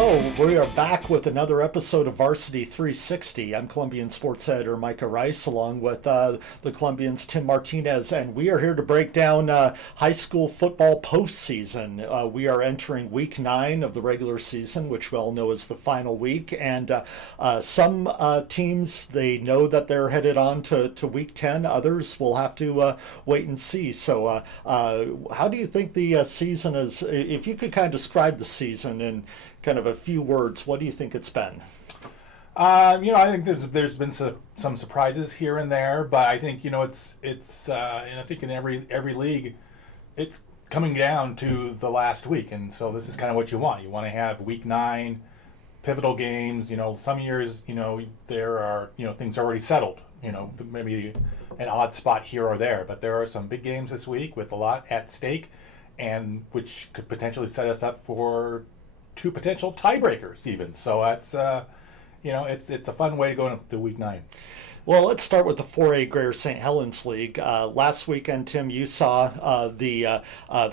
Hello, we are back with another episode of Varsity360. I'm Columbian sports editor Micah Rice, along with the Columbian's Tim Martinez, and we are here to break down high school football postseason. We are entering week 9 of the regular season, which we all know is the final week, and some teams, they know that they're headed on to week 10. Others will have to wait and see. So how do you think the season is, if you could kind of describe the season in kind of a few words, what do you think it's been? I think there's been some surprises here and there, but I think it's and I think in every league, it's coming down to the last week, and so this is kind of what you want. You want to have week 9 pivotal games. Some years there are things already settled. Maybe an odd spot here or there, but there are some big games this week with a lot at stake, and which could potentially set us up for 2 potential tiebreakers even. So that's it's a fun way to go into week 9. Well, let's start with the 4A Greater St. Helens League. Last weekend, Tim, you saw the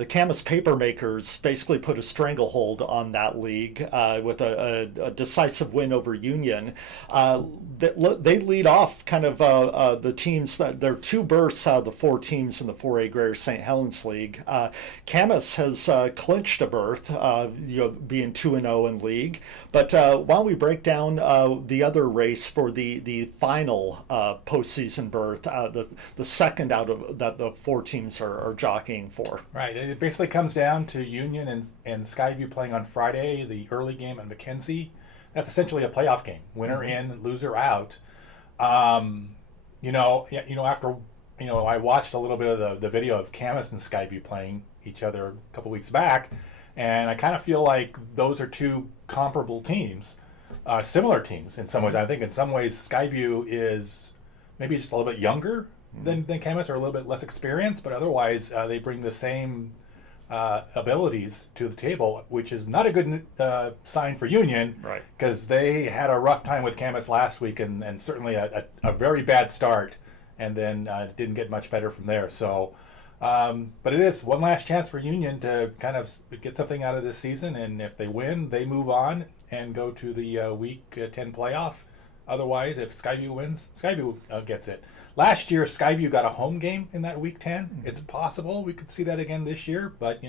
Camas Papermakers basically put a stranglehold on that league with a decisive win over Union. They lead off kind of the teams that there are 2 berths out of the 4 teams in the 4A Greater St. Helens League. Camas has clinched a berth, being 2-0 in league. But why don't we break down the other race for the final postseason berth, the second out of that the 4 teams are jockeying for. Right. It basically comes down to Union and Skyview playing on Friday, the early game at Mackenzie. That's essentially a playoff game. Winner in, loser out. After I watched a little bit of the video of Camas and Skyview playing each other a couple weeks back, and I kind of feel like those are 2 comparable teams. Similar teams in some ways. I think in some ways Skyview is maybe just a little bit younger than Camas, or a little bit less experienced, but otherwise they bring the same abilities to the table, which is not a good sign for Union, right? Because they had a rough time with Camas last week, and certainly a very bad start, and then didn't get much better from there. So, but it is one last chance for Union to kind of get something out of this season, and if they win, they move on and go to the week 10 playoff. Otherwise, if Skyview wins, Skyview gets it. Last year, Skyview got a home game in that week 10. Mm-hmm. It's possible we could see that again this year, but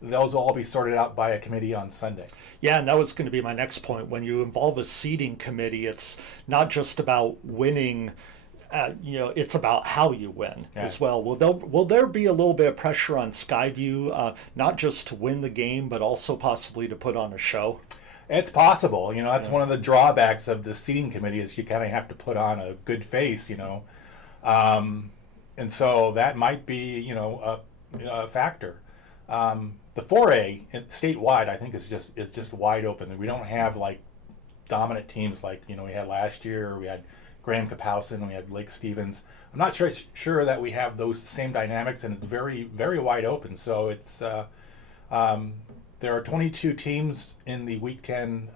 those will all be sorted out by a committee on Sunday. Yeah, and that was going to be my next point. When you involve a seeding committee, it's not just about winning. It's about how you win as well. Will there be a little bit of pressure on Skyview, not just to win the game, but also possibly to put on a show? It's possible. That's one of the drawbacks of the seating committee, is you kind of have to put on a good face, and so that might be, a factor. The 4A statewide, I think, is just wide open. We don't have like dominant teams like we had last year. We had Graham Kapowson, we had Lake Stevens. I'm not sure that we have those same dynamics, and it's very, very wide open. So it's there are 22 teams in the Week 10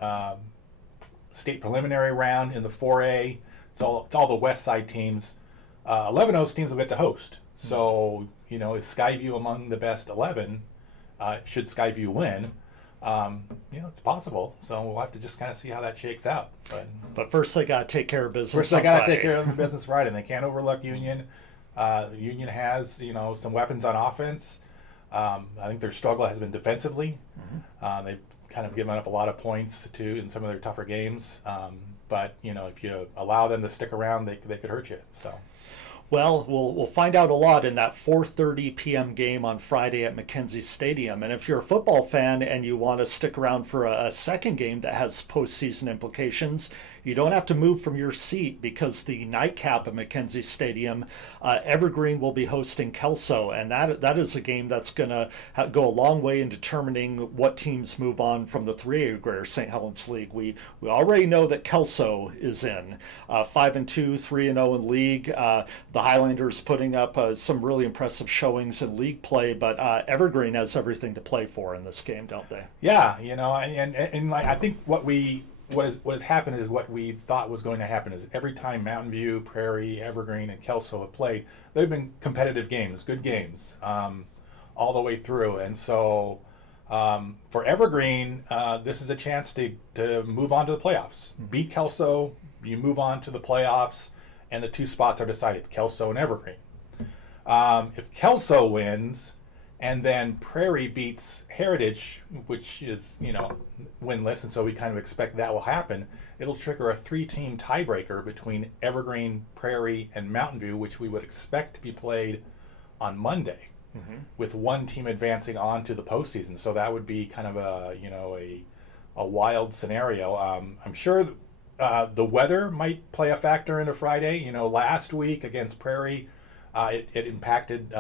state preliminary round in the 4A. It's all the West Side teams. 11 of those teams will get to host. So, is Skyview among the best 11? Should Skyview win? It's possible. So we'll have to just kind of see how that shakes out. But first they got to take care of business. First they got to take care of the business right, and they can't overlook Union. Union has, some weapons on offense. I think their struggle has been defensively. Mm-hmm. They've kind of given up a lot of points in some of their tougher games. But if you allow them to stick around, they could hurt you. So. Well, we'll find out a lot in that 4:30 p.m. game on Friday at Mackenzie Stadium. And if you're a football fan and you want to stick around for a second game that has postseason implications, you don't have to move from your seat, because the nightcap at Mackenzie Stadium, Evergreen will be hosting Kelso, and that is a game that's going to go a long way in determining what teams move on from the 3A Greater St. Helens League. We already know that Kelso is in 5-2, 3-0 in league. The Highlanders putting up some really impressive showings in league play, but Evergreen has everything to play for in this game, don't they? Yeah, and I think what has happened is what we thought was going to happen is every time Mountain View, Prairie, Evergreen, and Kelso have played, they've been competitive games, good games, all the way through. And so For Evergreen, this is a chance to move on to the playoffs. Beat Kelso, you move on to the playoffs, and the two spots are decided, Kelso and Evergreen. If Kelso wins, and then Prairie beats Heritage, which is, winless, and so we kind of expect that will happen, it'll trigger a 3-team tiebreaker between Evergreen, Prairie, and Mountain View, which we would expect to be played on Monday, with one team advancing on to the postseason. So that would be kind of a wild scenario. I'm sure the weather might play a factor into Friday. Last week against Prairie, it impacted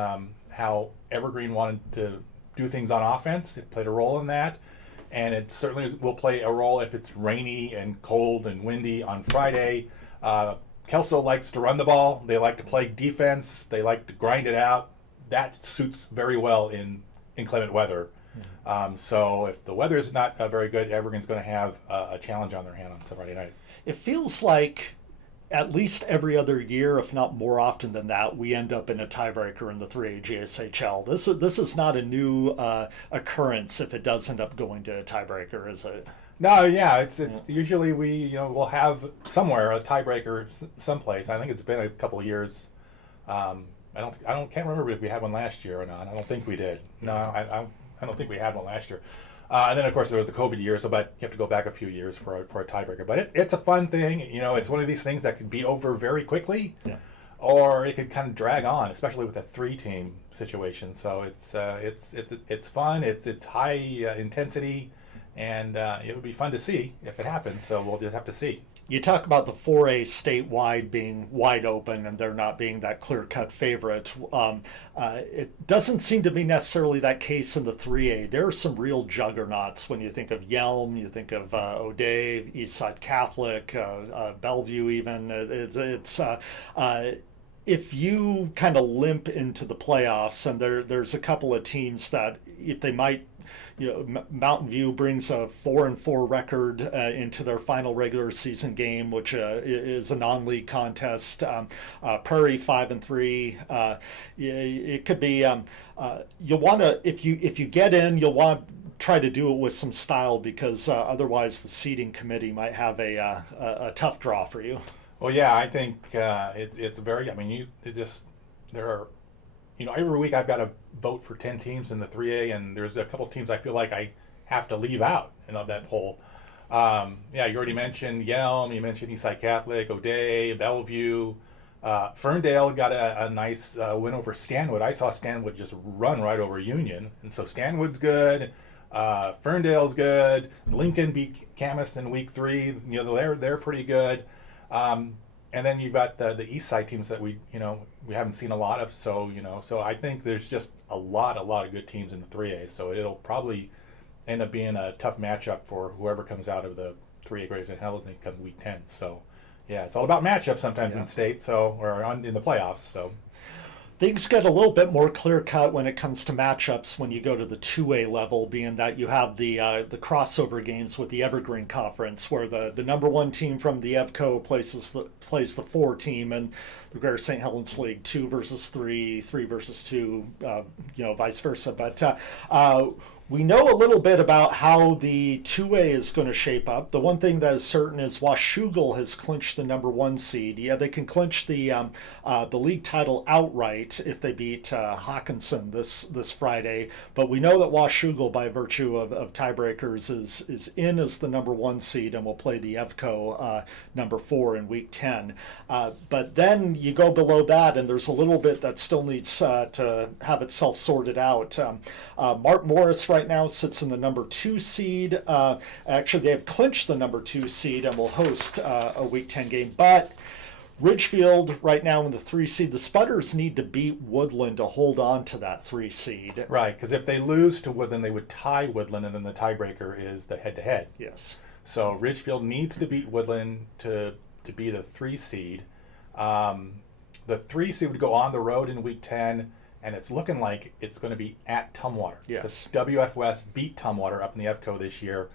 how Evergreen wanted to do things on offense. It played a role in that, and it certainly will play a role if it's rainy and cold and windy on Friday. Kelso likes to run the ball. They like to play defense. They like to grind it out. That suits very well in inclement weather. So if the weather is not very good, Evergreen's going to have a challenge on their hand on Friday night. It feels like at least every other year, if not more often than that, we end up in a tiebreaker in the 3A GSHL. This is not a new occurrence if it does end up going to a tiebreaker, is it? No, yeah, it's usually we'll have somewhere a tiebreaker someplace. I think it's been a couple of years. Can't remember if we had one last year or not. I don't think we did. No, I don't think we had one last year. And then of course there was the COVID year, but you have to go back a few years for a tiebreaker. But it's a fun thing. It's one of these things that could be over very quickly, or it could kind of drag on, especially with a 3-team situation. So it's fun. It's high intensity, and it would be fun to see if it happens. So we'll just have to see. You talk about the 4A statewide being wide open and there not being that clear-cut favorite. It doesn't seem to be necessarily that case in the 3A. There are some real juggernauts when you think of Yelm, you think of O'Day, Eastside Catholic, Bellevue even. If you kind of limp into the playoffs, and there's a couple of teams that if they might, Mountain View brings a 4-4 record into their final regular season game, which is a non-league contest. Prairie 5-3. It could be. You'll want to, if you get in, you'll want to try to do it with some style, because otherwise the seating committee might have a tough draw for you. Well, yeah, I think it's very. There are. Every week I've got to vote for 10 teams in the 3A, and there's a couple teams I feel like I have to leave out of that poll. You already mentioned Yelm, you mentioned Eastside Catholic, O'Day, Bellevue. Ferndale got a nice win over Stanwood. I saw Stanwood just run right over Union, and so Stanwood's good. Ferndale's good. Lincoln beat Camas in week 3. They're pretty good. And then you've got the East Side teams that we haven't seen a lot of. So I think there's just a lot of good teams in the 3A. So it'll probably end up being a tough matchup for whoever comes out of the 3A Greater St. Helens come week 10. So yeah, it's all about matchups sometimes in state. In the playoffs. So things get a little bit more clear-cut when it comes to matchups when you go to the 2A level, being that you have the crossover games with the Evergreen Conference, where the number 1 team from the EVCO plays the 4 team, and the Greater St. Helens League 2 versus 3, 3 versus 2, vice versa. But we know a little bit about how the 2A is going to shape up. The one thing that is certain is Washougal has clinched the number 1 seed. Yeah, they can clinch the league title outright if they beat Hawkinson this Friday. But we know that Washougal, by virtue of tiebreakers, is in as the number 1 seed and will play the EVCO number 4 in week 10. But then you go below that, and there's a little bit that still needs to have itself sorted out. Mark Morris right now sits in the number 2 seed. Actually, they have clinched the number 2 seed and will host a week 10 game. But Ridgefield right now in the 3 seed. The Spudders need to beat Woodland to hold on to that 3 seed. Right, because if they lose to Woodland, they would tie Woodland, and then the tiebreaker is the head-to-head. Yes. So Ridgefield needs to beat Woodland to be the 3 seed. The 3 seed would go on the road in week 10. And it's looking like it's going to be at Tumwater. Yes. The WF West beat Tumwater up in the EVCO this year.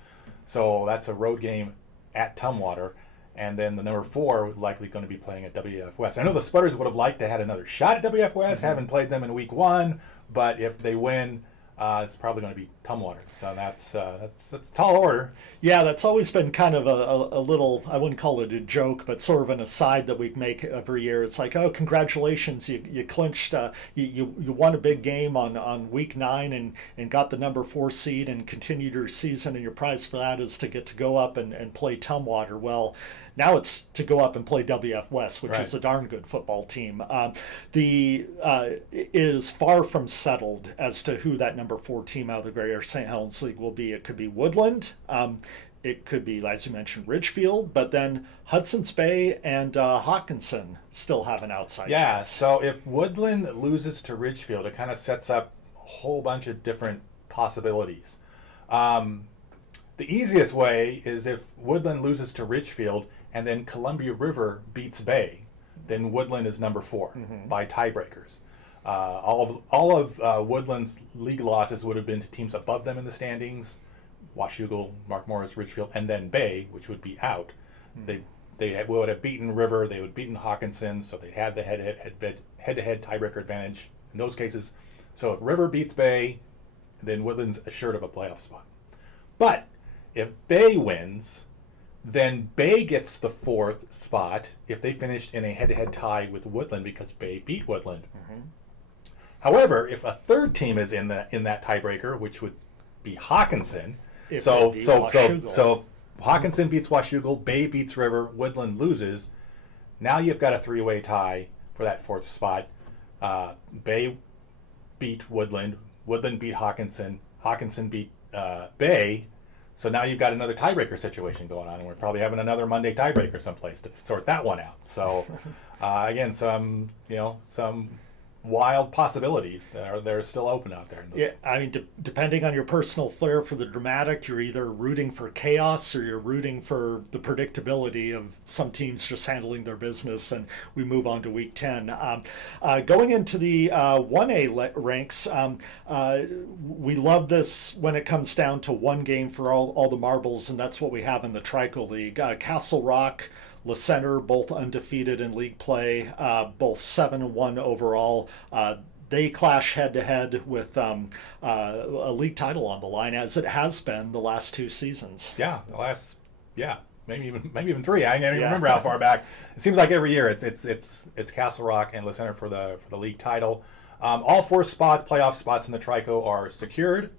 So that's a road game at Tumwater. And then the number 4 likely going to be playing at WF West. I know the Spudders would have liked to have another shot at WF West. Haven't played them in week 1. But if they win, it's probably going to be Tumwater. So that's a tall order. Yeah, that's always been kind of a little, I wouldn't call it a joke, but sort of an aside that we make every year. It's like, oh, congratulations, you clinched, you won a big game on week 9 and got the number 4 seed and continued your season, and your prize for that is to get to go up and play Tumwater. Well, now it's to go up and play WF West, which is a darn good football team. It is far from settled as to who that number 4 team out of the Greater St. Helens League will be. It could be Woodland. It could be, as you mentioned, Ridgefield, but then Hudson's Bay and Hawkinson still have an outside chance. So if Woodland loses to Ridgefield, it kind of sets up a whole bunch of different possibilities. The easiest way is if Woodland loses to Ridgefield and then Columbia River beats Bay, then Woodland is number 4 by tiebreakers. All of Woodland's league losses would have been to teams above them in the standings, Washougal, Mark Morris, Ridgefield, and then Bay, which would be out. They would have beaten River, they would have beaten Hawkinson, so they had the head-to-head tiebreaker advantage in those cases. So if River beats Bay, then Woodland's assured of a playoff spot. But if Bay wins, then Bay gets the 4th spot if they finished in a head-to-head tie with Woodland because Bay beat Woodland. However, if a 3rd team is in that tiebreaker, which would be Hawkinson, so Hawkinson beats Washougal, Bay beats River, Woodland loses. Now you've got a 3-way tie for that 4th spot. Bay beat Woodland, Woodland beat Hawkinson, Hawkinson beat Bay. So now you've got another tiebreaker situation going on, and we're probably having another Monday tiebreaker someplace to sort that one out. So again, some wild possibilities that are still open out there. Yeah, I mean, depending on your personal flair for the dramatic, you're either rooting for chaos or you're rooting for the predictability of some teams just handling their business. And we move on to week 10. Going into the 1A ranks, we love this when it comes down to one game for all the marbles, and that's what we have in the Trico League. Castle Rock, Le Center, both undefeated in league play, both 7-1 overall. They clash head-to-head with a league title on the line, as it has been the last 2 seasons. Maybe even 3. I don't even remember how far back. It seems like every year it's Castle Rock and Le Center for the league title. All 4 playoff spots in the Trico are secured.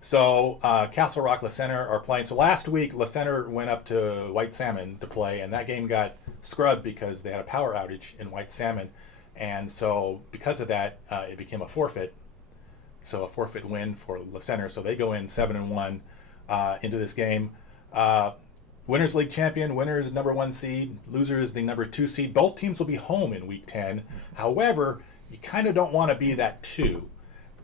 So Castle Rock, Le Center are playing. So last week, Le Center went up to White Salmon to play, and that game got scrubbed because they had a power outage in White Salmon. And so because of that, it became a forfeit. So a forfeit win for Le Center. So they go in 7-1 into this game. Winners League champion, winners number 1 seed, losers the number 2 seed. Both teams will be home in week 10. However, you kind of don't want to be that 2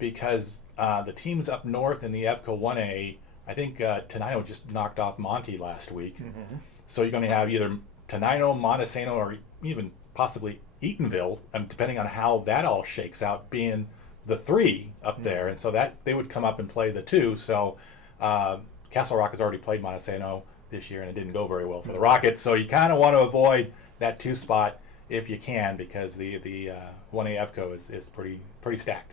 because the teams up north in the EVCO 1A, I think Tenino just knocked off Monty last week. So you're going to have either Tenino, Montesano, or even possibly Eatonville, depending on how that all shakes out, being the 3 up there. And so that they would come up and play the 2. So Castle Rock has already played Montesano this year, and it didn't go very well for the Rockets. So you kind of want to avoid that 2 spot if you can, because the 1A EVCO is pretty stacked.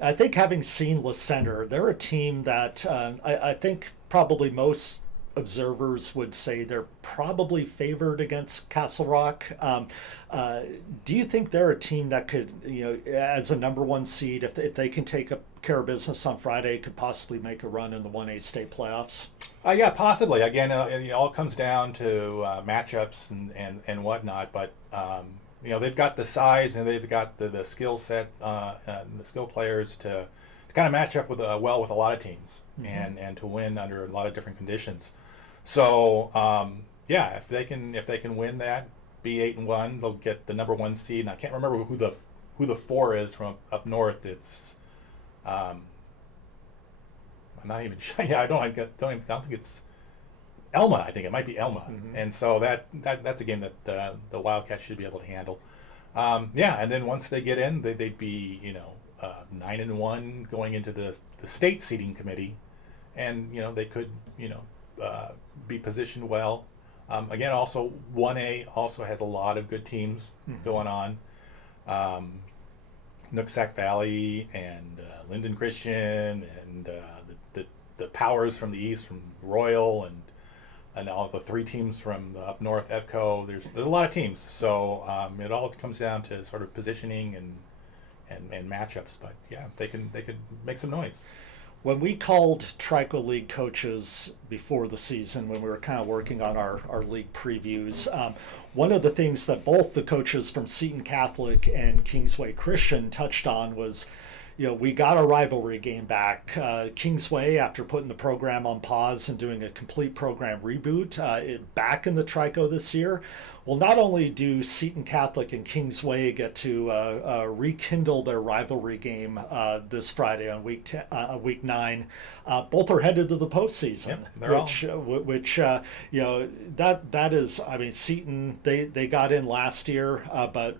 I think, having seen Le Center, they're a team that I think probably most observers would say they're probably favored against Castle Rock. Do you think they're a team that could, as a number 1 seed, if they can take care of business on Friday, could possibly make a run in the 1A state playoffs? Yeah, possibly. Again, it all comes down to matchups and whatnot, but they've got the size and they've got the skill set, and the skill players to kind of match up with well with a lot of teams and to win under a lot of different conditions. So if they can win that, be 8-1, they'll get the number 1 seed. And I can't remember who the 4 is from up north. It's I'm not even sure. Yeah, I don't think it's Elma. I think it might be Elma. And so that's a game that the Wildcats should be able to handle. And then once they get in, they'd be 9-1 going into the state seeding committee, and they could be positioned well. Again, also 1A also has a lot of good teams going on. Nooksack Valley and Linden Christian and the powers from the east, from Royal and all the three teams from the up north, FCO. There's a lot of teams, so it all comes down to sort of positioning and matchups. But yeah, they could make some noise. When we called Trico League coaches before the season, when we were kind of working on our league previews, one of the things that both the coaches from Seton Catholic and Kingsway Christian touched on was, we got a rivalry game back. Kingsway, after putting the program on pause and doing a complete program reboot, back in the Trico this year. Well, not only do Seton Catholic and Kingsway get to rekindle their rivalry game this Friday on week 9, both are headed to the postseason. Yep, that is, I mean, Seton, they got in last year, but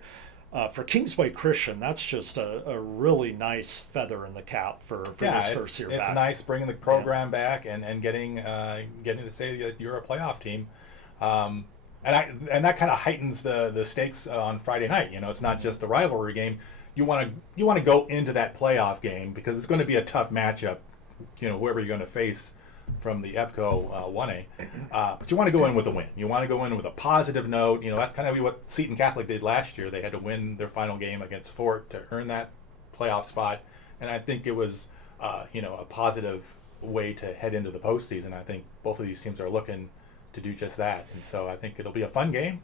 for Kingsway Christian, that's just a really nice feather in the cap for this first year back. It's nice bringing the program back and getting to say that you're a playoff team. And that kind of heightens the stakes on Friday night. It's not just the rivalry game. You want to go into that playoff game because it's going to be a tough matchup. Whoever you're going to face from the FCO 1A, but you want to go in with a win. You want to go in with a positive note. That's kind of what Seton Catholic did last year. They had to win their final game against Fort to earn that playoff spot, and I think it was a positive way to head into the postseason. I think both of these teams are looking to do just that, and so I think it'll be a fun game.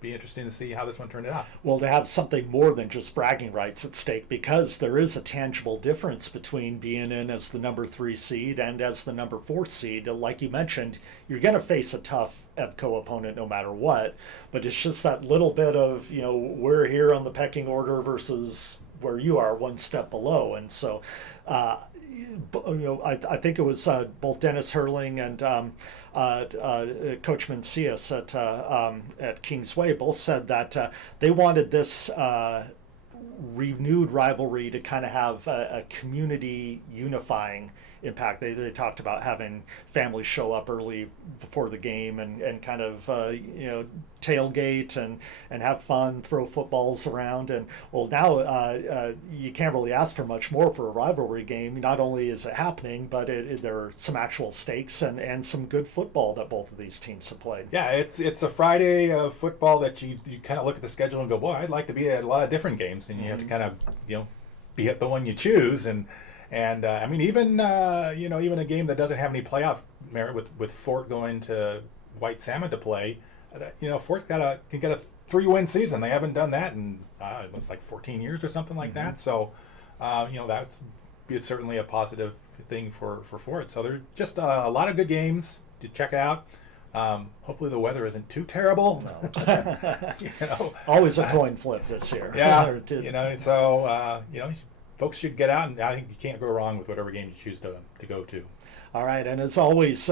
Be interesting to see how this one turned out. Well, to have something more than just bragging rights at stake, because there is a tangible difference between being in as the number 3 seed and as the number 4 seed. Like you mentioned, you're going to face a tough EVCO opponent no matter what, but it's just that little bit of, we're here on the pecking order versus where you are one step below. And so I think it was both Dennis Hurling and Coach Mencius at Kingsway both said that they wanted this renewed rivalry to kind of have a community unifying impact. They talked about having families show up early before the game and kind of tailgate and have fun, throw footballs around. And well, now you can't really ask for much more for a rivalry game. Not only is it happening, but there are some actual stakes and some good football that both of these teams have played. Yeah, it's a Friday of football that you kind of look at the schedule and go, boy, I'd like to be at a lot of different games, and you have to kind of be at the one you choose. And I mean, even a game that doesn't have any playoff merit with Fort going to White Salmon to play, Fort can get a 3-win season. They haven't done that in it's like 14 years or something like that. So, that's certainly a positive thing for Fort. So there's just a lot of good games to check out. Hopefully the weather isn't too terrible. No. Always a coin flip this year. Yeah, folks should get out, and I think you can't go wrong with whatever game you choose to go to. All right, and as always,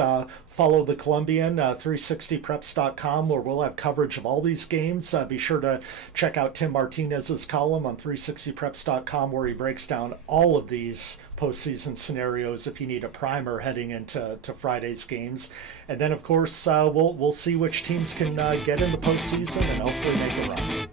follow the Columbian, 360preps.com, where we'll have coverage of all these games. Be sure to check out Tim Martinez's column on 360preps.com, where he breaks down all of these postseason scenarios if you need a primer heading into Friday's games. And then, of course, we'll see which teams can get in the postseason and hopefully make a run.